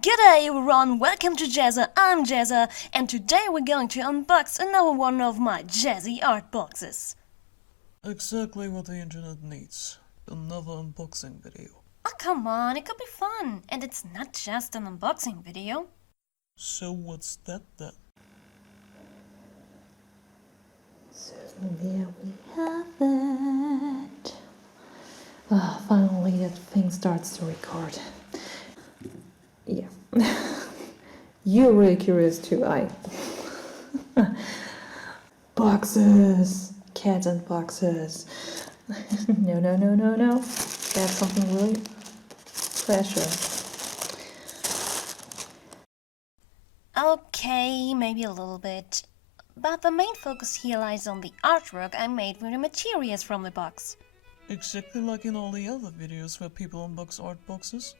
G'day everyone, welcome to Jazza, I'm Jazza, and today we're going to unbox another one of my jazzy art boxes. Exactly what the internet needs. Another unboxing video. Oh come on, it could be fun, and it's not just an unboxing video. So what's that then? So there we have it. Finally that thing starts to record. Yeah. You're really curious too, Boxes! Cats and boxes. No. That's something really special. Okay, maybe a little bit. But the main focus here lies on the artwork I made with the materials from the box. Exactly like in all the other videos where people unbox art boxes.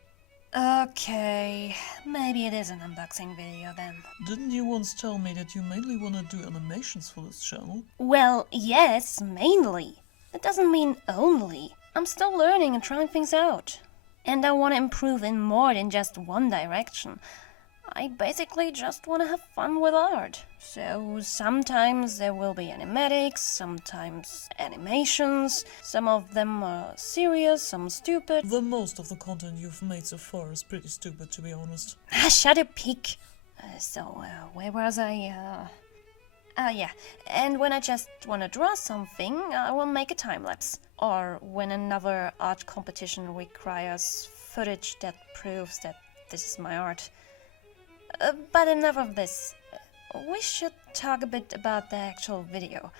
Okay, maybe it is an unboxing video then. Didn't you once tell me that you mainly want to do animations for this channel? Well, yes, mainly. That doesn't mean only. I'm still learning and trying things out. And I want to improve in more than just one direction. I basically just want to have fun with art. So sometimes there will be animatics, sometimes animations. Some of them are serious, some stupid. The most of the content you've made so far is pretty stupid, to be honest. Shut up, pig. Where was I? Yeah. And when I just want to draw something, I will make a time-lapse. Or when another art competition requires footage that proves that this is my art. But enough of this. We should talk a bit about the actual video.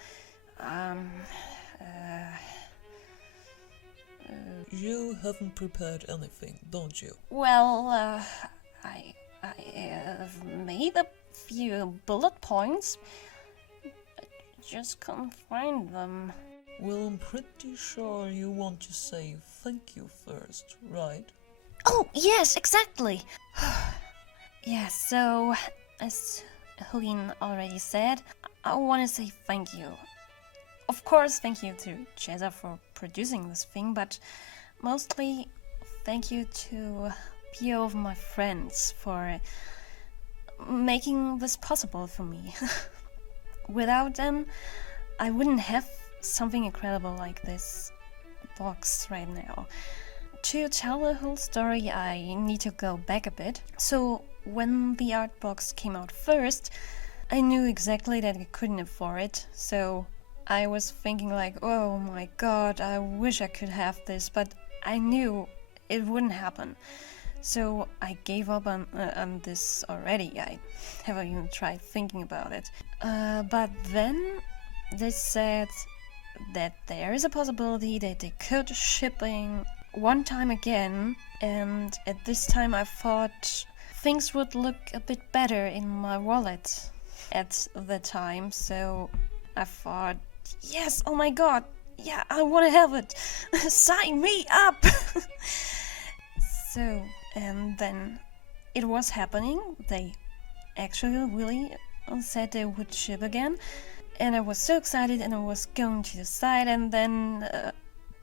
You haven't prepared anything, don't you? Well, I have made a few bullet points. I just can't find them. Well, I'm pretty sure you want to say thank you first, right? Oh, yes, exactly. Yeah, so, as Hugin already said, I want to say thank you. Of course, thank you to Jazza for producing this thing, but mostly thank you to a few of my friends for making this possible for me. Without them, I wouldn't have something incredible like this box right now. To tell the whole story, I need to go back a bit. So, when the art box came out first, I knew exactly that I couldn't afford it. So, I was thinking like, oh my god, I wish I could have this, but I knew it wouldn't happen. So, I gave up on this already. I haven't even tried thinking about it. But then they said that there is a possibility that they could shipping one time again, and at this time I thought things would look a bit better in my wallet at the time, so I thought, yes, oh my god, yeah, I want to have it. Sign me up. So, and then it was happening. They actually really said they would ship again, and I was so excited, and I was going to the site, and then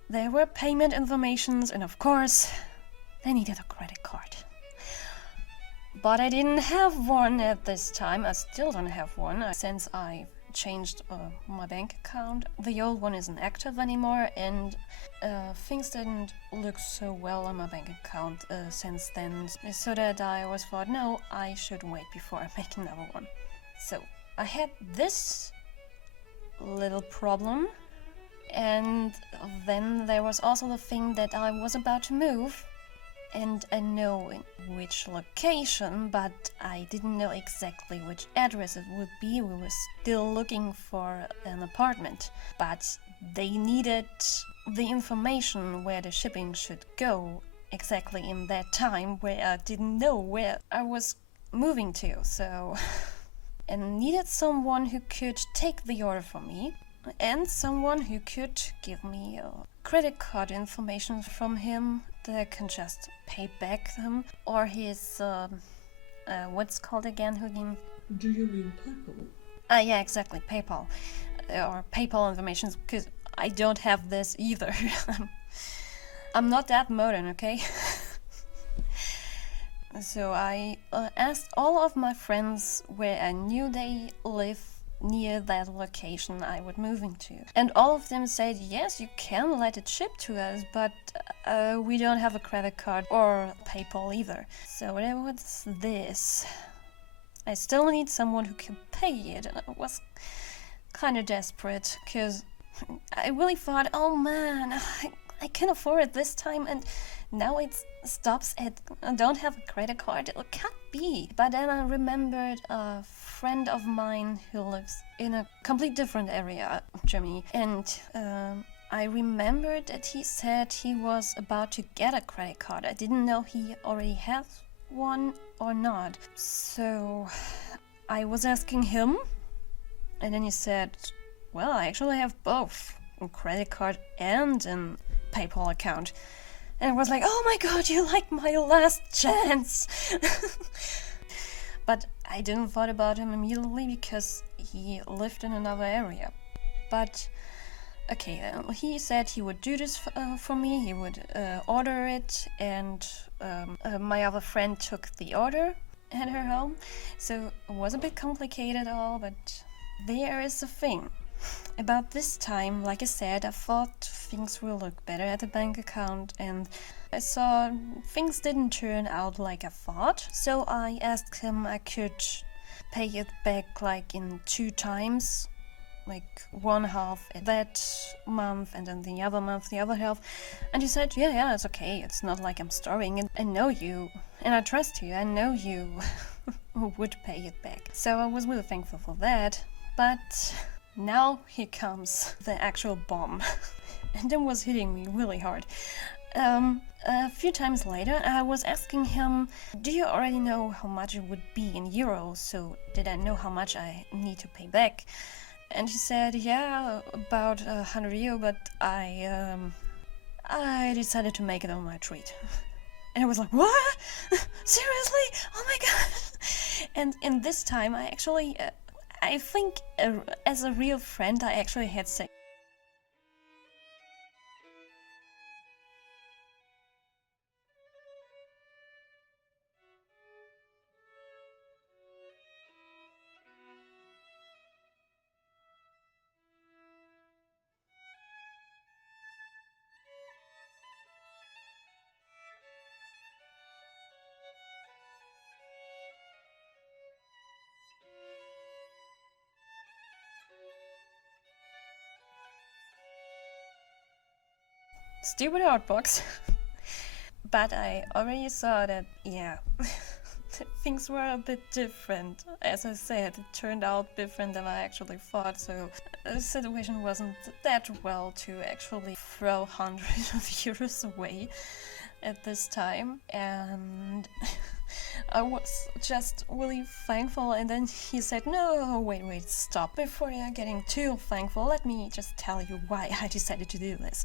there were payment informations, and of course, I needed a credit card. But I didn't have one at this time. I still don't have one since I changed my bank account. The old one isn't active anymore, and things didn't look so well on my bank account since then. So that I was thought, no, I should wait before I make another one. So I had this little problem. And then there was also the thing that I was about to move, and I know in which location, but I didn't know exactly which address it would be. We were still looking for an apartment, but they needed the information where the shipping should go exactly in that time, where I didn't know where I was moving to, so and needed someone who could take the order for me. And someone who could give me credit card information from him that I can just pay back them, or his what's called again, Hugin? Do you mean PayPal? Yeah, exactly, PayPal, or PayPal information, because I don't have this either. I'm not that modern, okay? So I asked all of my friends where I knew they live near that location I would move into. And all of them said, yes, you can let it ship to us, but we don't have a credit card or PayPal either. So there was this. I still need someone who can pay it, and I was kind of desperate, because I really thought, oh man, I can afford it this time, and now it stops at I don't have a credit card. It can't be. But then I remembered a friend of mine who lives in a complete different area of Germany, and I remembered that he said he was about to get a credit card. I didn't know he already has one or not. So I was asking him, and then he said, well, I actually have both, a credit card and a PayPal account. And I was like, oh my god, you're like my last chance. But I didn't thought about him immediately because he lived in another area. But okay, he said he would do this for me. He would order it, and my other friend took the order at her home. So it was a bit complicated all, but there is a thing. About this time, like I said, I thought things will look better at the bank account, and I saw things didn't turn out like I thought. So I asked him I could pay it back like in 2 times, like one half that month and then the other month the other half. And he said, yeah, it's okay, it's not like I'm starving, and I know you and I trust you, I know you would pay it back. So I was really thankful for that. But now here comes the actual bomb. And it was hitting me really hard. A few times later, I was asking him, do you already know how much it would be in euros? So did I know how much I need to pay back? And he said, yeah, about 100 euro, but I decided to make it on my treat. And I was like, what? Seriously? Oh my god! And in this time, I actually, I think as a real friend, I actually had sex. Stupid Artbox. But I already saw that, yeah, things were a bit different. As I said, it turned out different than I actually thought, so the situation wasn't that well to actually throw hundreds of euros away at this time. And I was just really thankful, and then he said, no, wait, stop. Before you're getting too thankful, let me just tell you why I decided to do this.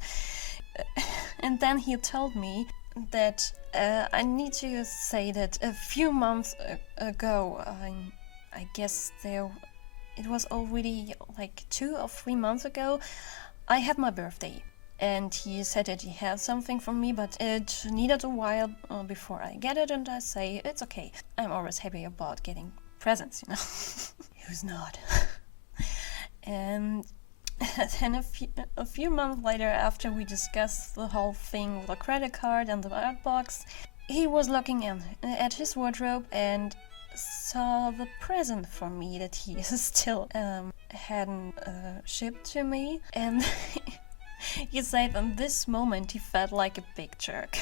And then he told me that I need to say that a few months ago, I guess it was already like 2 or 3 months ago, I had my birthday. And he said that he had something for me, but it needed a while before I get it, and I say, it's okay. I'm always happy about getting presents, you know. Who's not? And then a few months later, after we discussed the whole thing with the credit card and the Artbox, he was looking at his wardrobe and saw the present for me that he still hadn't shipped to me. And he said in this moment he felt like a big jerk.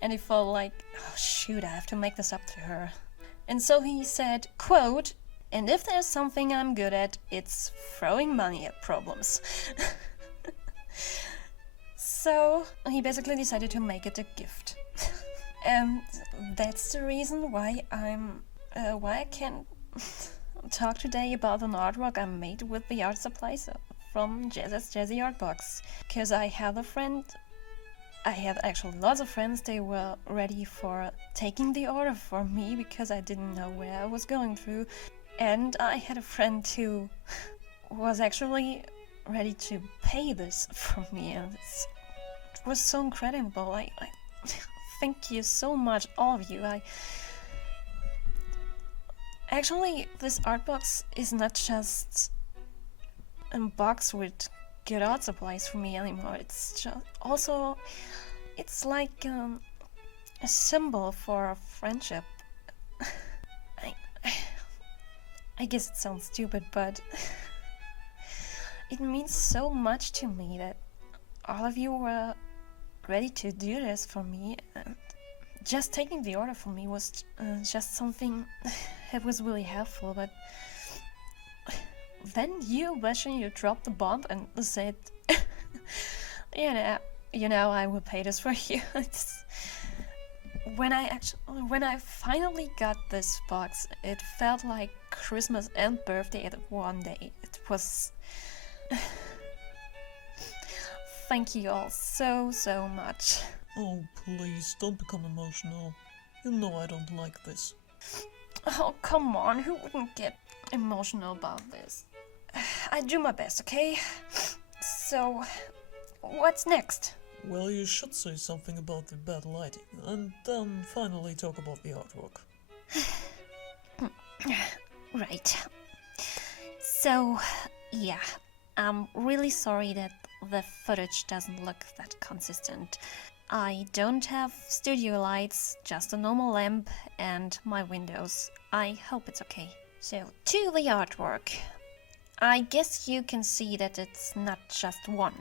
And he felt like, oh shoot, I have to make this up to her. And so he said, quote, and if there's something I'm good at, it's throwing money at problems. So he basically decided to make it a gift. And that's the reason why I can talk today about an artwork I made with the art supplies from Jazzy Artbox. Because I had actually lots of friends. They were ready for taking the order for me because I didn't know where I was going through. And I had a friend who was actually ready to pay this for me, and it was so incredible. I Thank you so much, all of you. Actually, this art box is not just a box with good art supplies for me anymore. It's just also, it's like a symbol for friendship. I guess it sounds stupid, but it means so much to me that all of you were ready to do this for me. And just taking the order for me was just something that was really helpful. But then you, Bastian, you dropped the bomb and said, you know, I will pay this for you. When I finally got this box, it felt like Christmas and birthday at one day. It was... Thank you all so much. Oh, please, don't become emotional. You know I don't like this. Oh, come on, who wouldn't get emotional about this? I do my best, okay? So, what's next? Well, you should say something about the bad lighting, and then finally talk about the artwork. Right. So, yeah, I'm really sorry that the footage doesn't look that consistent. I don't have studio lights, just a normal lamp and my windows. I hope it's okay. So, to the artwork. I guess you can see that it's not just one.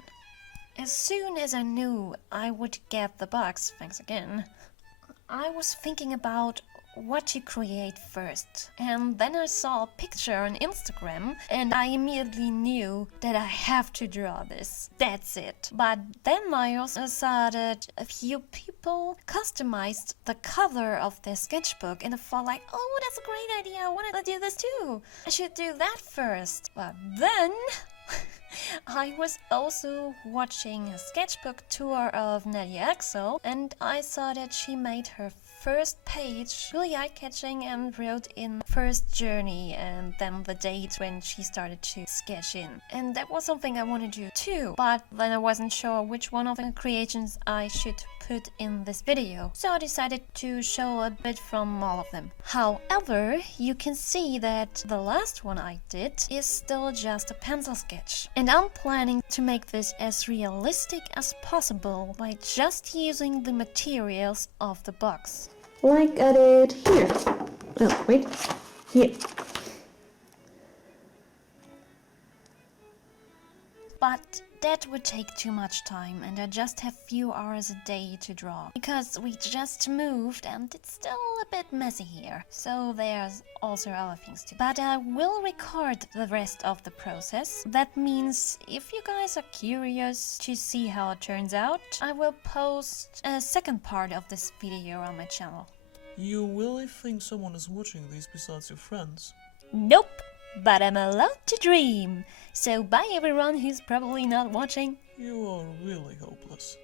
As soon as I knew I would get the box, thanks again, I was thinking about what to create first. And then I saw a picture on Instagram and I immediately knew that I have to draw this. That's it. But then I also saw that a few people customized the cover of their sketchbook and I thought like, oh, that's a great idea. I want to do this too. I should do that first. But then... I was also watching a sketchbook tour of Nadia Axel and I saw that she made her first page really eye-catching and wrote in first journey and then the date when she started to sketch in. And that was something I wanted to do too, but then I wasn't sure which one of the creations I should put in this video. So I decided to show a bit from all of them. However, you can see that the last one I did is still just a pencil sketch. And I'm planning to make this as realistic as possible by just using the materials of the box. Like I did here. Oh, wait. Here. But that would take too much time and I just have few hours a day to draw. Because we just moved and it's still a bit messy here. So there's also other things to do. But I will record the rest of the process. That means if you guys are curious to see how it turns out, I will post a second part of this video on my channel. You really think someone is watching these besides your friends? Nope, but I'm allowed to dream. So bye everyone who's probably not watching. You are really hopeless.